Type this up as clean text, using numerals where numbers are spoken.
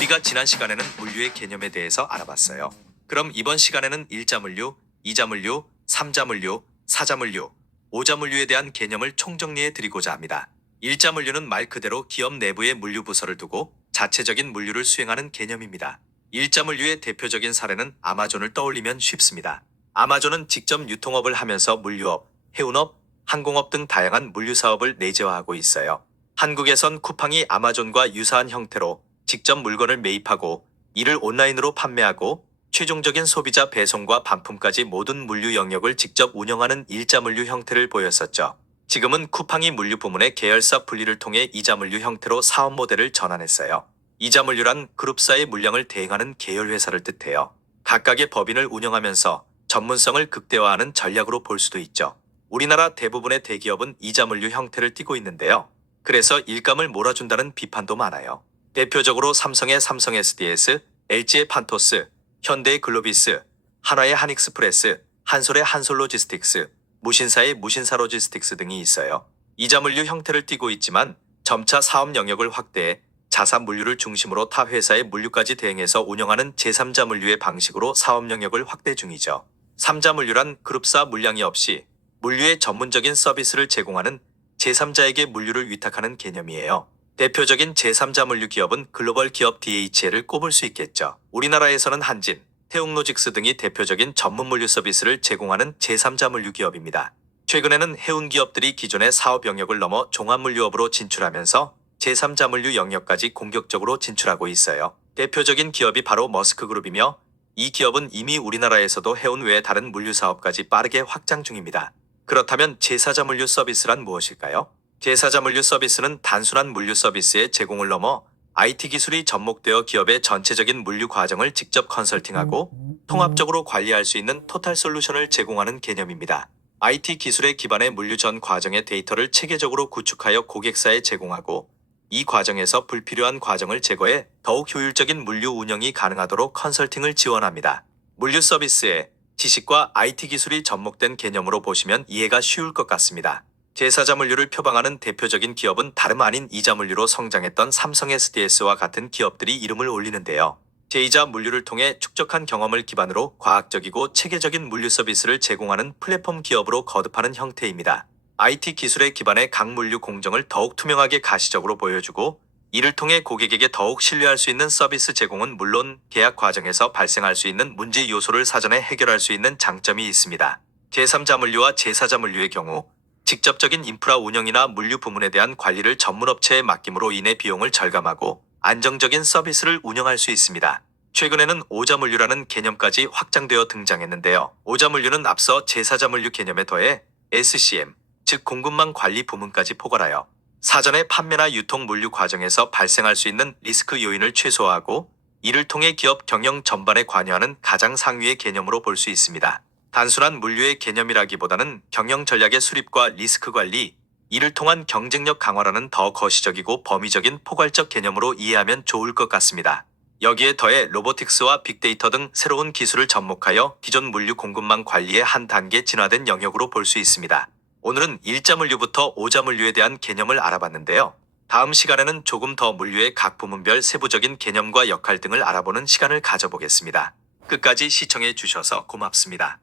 우리가 지난 시간에는 물류의 개념에 대해서 알아봤어요. 그럼 이번 시간에는 1자 물류, 2자 물류, 3자 물류, 4자 물류, 5자 물류에 대한 개념을 총정리해 드리고자 합니다. 1자 물류는 말 그대로 기업 내부에 물류 부서를 두고 자체적인 물류를 수행하는 개념입니다. 1자 물류의 대표적인 사례는 아마존을 떠올리면 쉽습니다. 아마존은 직접 유통업을 하면서 물류업, 해운업, 항공업 등 다양한 물류 사업을 내재화하고 있어요. 한국에선 쿠팡이 아마존과 유사한 형태로 직접 물건을 매입하고 이를 온라인으로 판매하고 최종적인 소비자 배송과 반품까지 모든 물류 영역을 직접 운영하는 1자 물류 형태를 보였었죠. 지금은 쿠팡이 물류 부문의 계열사 분리를 통해 2자 물류 형태로 사업 모델을 전환했어요. 2자 물류란 그룹사의 물량을 대행하는 계열회사를 뜻해요. 각각의 법인을 운영하면서 전문성을 극대화하는 전략으로 볼 수도 있죠. 우리나라 대부분의 대기업은 2자 물류 형태를 띠고 있는데요. 그래서 일감을 몰아준다는 비판도 많아요. 대표적으로 삼성의 삼성 SDS, LG의 판토스, 현대의 글로비스, 한화의 한익스프레스, 한솔의 한솔로지스틱스, 무신사의 무신사로지스틱스 등이 있어요. 2자 물류 형태를 띠고 있지만 점차 사업 영역을 확대해 자사 물류를 중심으로 타 회사의 물류까지 대행해서 운영하는 제3자 물류의 방식으로 사업 영역을 확대 중이죠. 3자 물류란 그룹사 물량이 없이 물류의 전문적인 서비스를 제공하는 제3자에게 물류를 위탁하는 개념이에요. 대표적인 제3자 물류 기업은 글로벌 기업 DHL을 꼽을 수 있겠죠. 우리나라에서는 한진, 태웅로직스 등이 대표적인 전문 물류 서비스를 제공하는 제3자 물류 기업입니다. 최근에는 해운 기업들이 기존의 사업 영역을 넘어 종합물류업으로 진출하면서 제3자 물류 영역까지 공격적으로 진출하고 있어요. 대표적인 기업이 바로 머스크그룹이며 이 기업은 이미 우리나라에서도 해운 외의 다른 물류 사업까지 빠르게 확장 중입니다. 그렇다면 제4자 물류 서비스란 무엇일까요? 제4자 물류 서비스는 단순한 물류 서비스의 제공을 넘어 IT 기술이 접목되어 기업의 전체적인 물류 과정을 직접 컨설팅하고 통합적으로 관리할 수 있는 토탈 솔루션을 제공하는 개념입니다. IT 기술에 기반의 물류 전 과정의 데이터를 체계적으로 구축하여 고객사에 제공하고 이 과정에서 불필요한 과정을 제거해 더욱 효율적인 물류 운영이 가능하도록 컨설팅을 지원합니다. 물류 서비스에 지식과 IT 기술이 접목된 개념으로 보시면 이해가 쉬울 것 같습니다. 제4자 물류를 표방하는 대표적인 기업은 다름 아닌 2자 물류로 성장했던 삼성 SDS와 같은 기업들이 이름을 올리는데요. 제2자 물류를 통해 축적한 경험을 기반으로 과학적이고 체계적인 물류 서비스를 제공하는 플랫폼 기업으로 거듭하는 형태입니다. IT 기술에 기반해 각 물류 공정을 더욱 투명하게 가시적으로 보여주고 이를 통해 고객에게 더욱 신뢰할 수 있는 서비스 제공은 물론 계약 과정에서 발생할 수 있는 문제 요소를 사전에 해결할 수 있는 장점이 있습니다. 제3자 물류와 제4자 물류의 경우 직접적인 인프라 운영이나 물류 부문에 대한 관리를 전문업체에 맡김으로 인해 비용을 절감하고 안정적인 서비스를 운영할 수 있습니다. 최근에는 5자 물류라는 개념까지 확장되어 등장했는데요. 5자 물류는 앞서 제4자 물류 개념에 더해 SCM, 즉 공급망 관리 부문까지 포괄하여 사전에 판매나 유통 물류 과정에서 발생할 수 있는 리스크 요인을 최소화하고 이를 통해 기업 경영 전반에 관여하는 가장 상위의 개념으로 볼 수 있습니다. 단순한 물류의 개념이라기보다는 경영 전략의 수립과 리스크 관리, 이를 통한 경쟁력 강화라는 더 거시적이고 범위적인 포괄적 개념으로 이해하면 좋을 것 같습니다. 여기에 더해 로보틱스와 빅데이터 등 새로운 기술을 접목하여 기존 물류 공급망 관리의 한 단계 진화된 영역으로 볼 수 있습니다. 오늘은 1자 물류부터 5자 물류에 대한 개념을 알아봤는데요. 다음 시간에는 조금 더 물류의 각 부문별 세부적인 개념과 역할 등을 알아보는 시간을 가져보겠습니다. 끝까지 시청해 주셔서 고맙습니다.